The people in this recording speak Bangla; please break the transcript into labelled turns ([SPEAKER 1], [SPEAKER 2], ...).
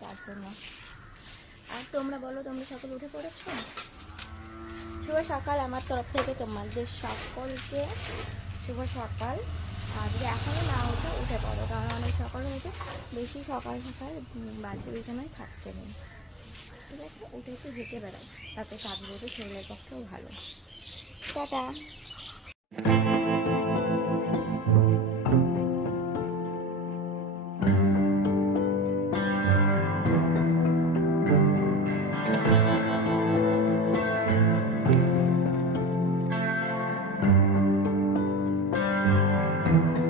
[SPEAKER 1] তার জন্য। আর তোমরা বলো, তোমরা সকলে উঠে পড়েছো? শুভ সকাল আমার তরফ থেকে তোমাদের সকলকে। শুভ সকাল। আর যদি এখনও না উঠে উঠে পড়ো, কারণ অনেক সকালে উঠে বেশি সকাল সকাল বাজে বিছানায় থাকতে নেই। ঠিক আছে? উঠে একটু হেঁটে বেড়াও। তাতে কাজ শরীরের পক্ষেও ভালো। টাটা। Thank you.